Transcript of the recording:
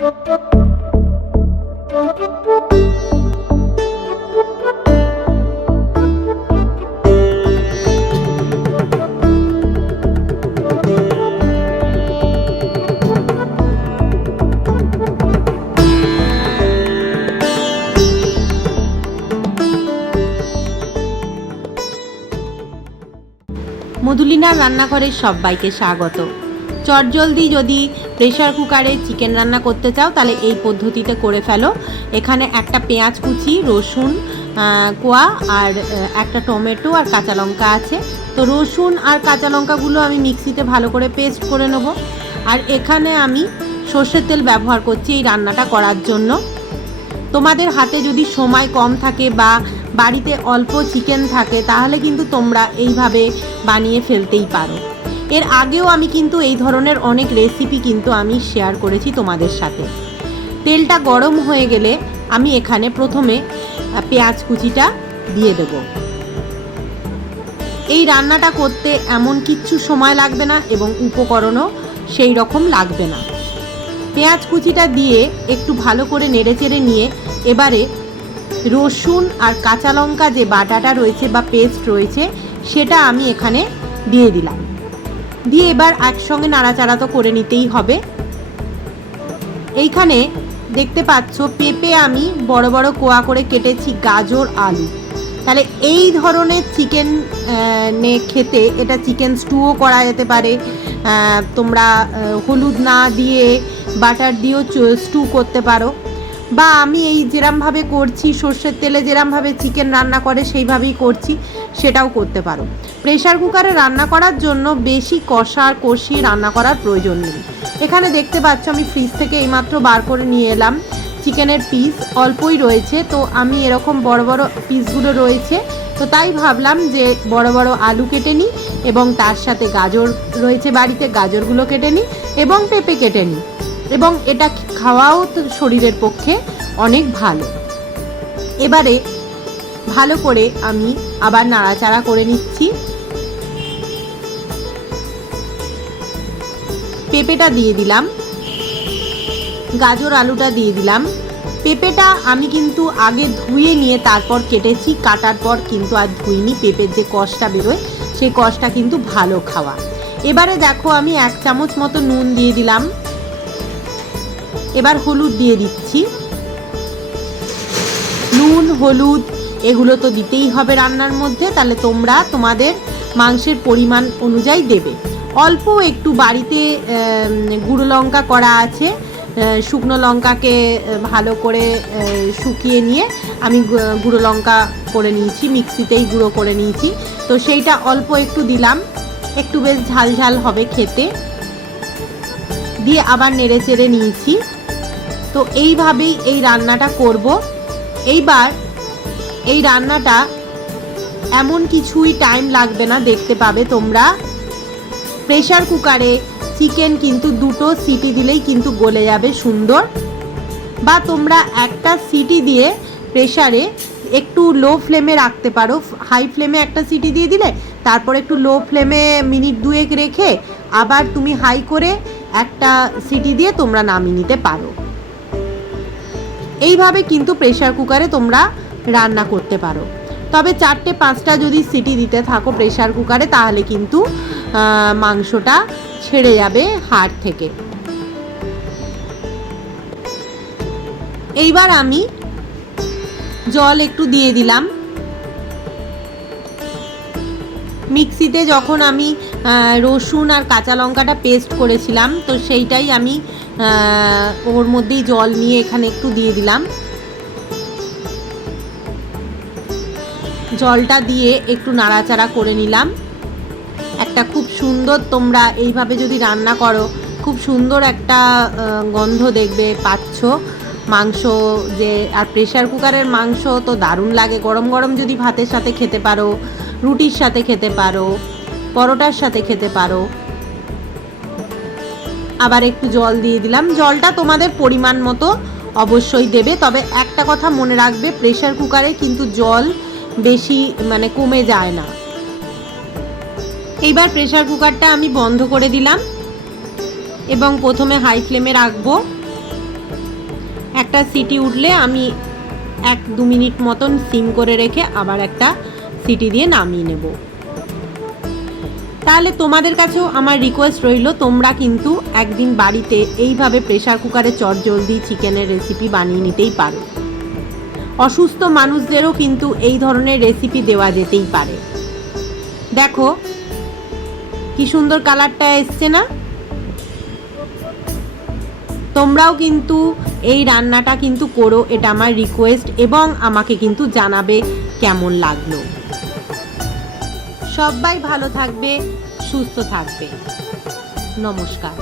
মধুলিনার রান্নাঘরের সবাইকে স্বাগত। চটজলদি যদি প্রেসার কুকারে চিকেন রান্না করতে চাও তাহলে এই পদ্ধতিতে করে ফেলো। এখানে একটা পেঁয়াজ কুচি, রসুন কোয়া আর একটা টমেটো আর কাঁচা লঙ্কা আছে। তো রসুন আর কাঁচা লঙ্কাগুলো আমি মিক্সিতে ভালো করে পেস্ট করে নেব। আর এখানে আমি সর্ষের তেল ব্যবহার করছি এই রান্নাটা করার জন্য। তোমাদের হাতে যদি সময় কম থাকে বা বাড়িতে অল্প চিকেন থাকে তাহলে কিন্তু তোমরা এইভাবে বানিয়ে ফেলতেই পারো। এর আগেও আমি কিন্তু এই ধরনের অনেক রেসিপি কিন্তু আমি শেয়ার করেছি তোমাদের সাথে। তেলটা গরম হয়ে গেলে আমি এখানে প্রথমে পেঁয়াজ কুচিটা দিয়ে দেব। এই রান্নাটা করতে এমন কিচ্ছু সময় লাগবে না এবং উপকরণও সেই রকম লাগবে না। পেঁয়াজ কুচিটা দিয়ে একটু ভালো করে নেড়েচেড়ে নিয়ে এবারে রসুন আর কাঁচা লঙ্কা যে বাটাটা রয়েছে বা পেস্ট রয়েছে সেটা আমি এখানে দিয়ে দিলাম। দিয়ে এবার একসঙ্গে নাড়াচাড়া তো করে নিতেই হবে। এইখানে দেখতে পাচ্ছ পেঁপে আমি বড় বড় কোয়া করে কেটেছি, গাজর, আলু। তাহলে এই ধরনের চিকেন খেতে এটা চিকেন স্টুও করা যেতে পারে। তোমরা হলুদ না দিয়ে বাটার দিয়েও স্টু করতে পারো, বা আমি এই যেরমভাবে করছি সর্ষের তেলে যেরমভাবে চিকেন রান্না করে সেইভাবেই করছি, সেটাও করতে পারো। প্রেসার কুকারে রান্না করার জন্য বেশি কষি রান্না করার প্রয়োজন নেই। এখানে দেখতে পাচ্ছ আমি ফ্রিজ থেকে এইমাত্র বার করে নিয়ে এলাম চিকেনের পিস, অল্পই রয়েছে। তো আমি এরকম বড় বড় পিসগুলো রয়েছে, তো তাই ভাবলাম যে বড় বড় আলু কেটে নিই এবং তার সাথে গাজর রয়েছে বাড়িতে, গাজরগুলো কেটে নিই এবং পেঁপে কেটে নিই, এবং এটা খাওয়াও তো শরীরের পক্ষে অনেক ভালো। এবারে ভালো করে আমি আবার নাড়াচাড়া করে নিচ্ছি। পেঁপেটা দিয়ে দিলাম, গাজর আলুটা দিয়ে দিলাম। পেঁপেটা আমি কিন্তু আগে ধুয়ে নিয়ে তারপর কেটেছি, কাটার পর কিন্তু আর ধুইনি। পেঁপের যে কষটা বেরোয় সেই কষটা কিন্তু ভালো খাওয়া। এবারে দেখো আমি 1 চামচ মতো নুন দিয়ে দিলাম। এবার হলুদ দিয়ে দিচ্ছি। নুন হলুদ এগুলো তো দিতেই হবে রান্নার মধ্যে, তাহলে তোমরা তোমাদের মাংসের পরিমাণ অনুযায়ী দেবে। অল্প একটু বাড়িতে গুঁড়ো লঙ্কা করা আছে, শুকনো লঙ্কাকে ভালো করে শুকিয়ে নিয়ে আমি গুঁড়ো লঙ্কা করে নিয়েছি, মিক্সিতেই গুঁড়ো করে নিয়েছি। তো সেইটা অল্প একটু দিলাম, একটু বেশ ঝাল ঝাল হবে খেতে। দিয়ে আবার নেড়ে চেড়ে নিয়েছি। তো এইভাবেই এই রান্নাটা করব। এইবার এই রান্নাটা এমন কিছুই টাইম লাগবে না, দেখতে পাবে তোমরা। প্রেসার কুকারে চিকেন কিন্তু 2টো সিটি দিলেই কিন্তু গলে যাবে সুন্দর, বা তোমরা একটা সিটি দিয়ে প্রেসারে একটু লো ফ্লেমে রাখতে পারো। হাই ফ্লেমে একটা সিটি দিয়ে দিলে তারপর একটু লো ফ্লেমে মিনিট 2 রেখে আবার তুমি হাই করে একটা সিটি দিয়ে তোমরা নামিয়ে নিতে পারো। এইভাবে কিন্তু প্রেসার কুকারে তোমরা রান্না করতে পারো। তবে 4টে-5টা যদি সিটি দিতে থাকো প্রেসার কুকারে তাহলে কিন্তু মাংসটা ছেড়ে যাবে হাড় থেকে। এইবার আমি জল একটু দিয়ে দিলাম। মিক্সিতে যখন আমি রসুন আর কাঁচা লঙ্কাটা পেস্ট করেছিলাম তো সেইটাই আমি ওর মধ্যেই জল নিয়ে এখানে একটু দিয়ে দিলাম। জলটা দিয়ে একটু নাড়াচাড়া করে নিলাম। একটা খুব সুন্দর, তোমরা এইভাবে যদি রান্না করো খুব সুন্দর একটা গন্ধ দেখবে পাচ্ছ মাংস যে। আর প্রেসার কুকারের মাংস তো দারুণ লাগে, গরম গরম যদি ভাতের সাথে খেতে পারো, রুটির সাথে খেতে পারো, পরোটার সাথে খেতে পারো। আবার একটু জল দিয়ে দিলাম। জলটা তোমাদের পরিমাণ মতো অবশ্যই দেবে, তবে একটা কথা মনে রাখবে প্রেসার কুকারে কিন্তু জল বেশি কমে যায় না। এইবার প্রেসার কুকারটা আমি বন্ধ করে দিলাম এবং প্রথমে হাই ফ্লেমে রাখবো। একটা সিটি উঠলে আমি 1-2 মিনিট মতন সিম করে রেখে আবার একটা সিটি দিয়ে নামিয়ে নেব। তাহলে তোমাদের কাছেও আমার রিকোয়েস্ট রইল, তোমরা কিন্তু একদিন বাড়িতে এইভাবে প্রেসার কুকারে চটজলদি চিকেনের রেসিপি বানিয়ে নিতেই পারো। অসুস্থ মানুষদেরও কিন্তু এই ধরনের রেসিপি দেওয়া যেতেই পারে। দেখো কি সুন্দর কালারটা এসছে না? তোমরাও কিন্তু এই রান্নাটা কিন্তু করো, এটা আমার রিকোয়েস্ট, এবং আমাকে কিন্তু জানাবে কেমন লাগলো। সবাই ভালো থাকবে, সুস্থ থাকবে। নমস্কার।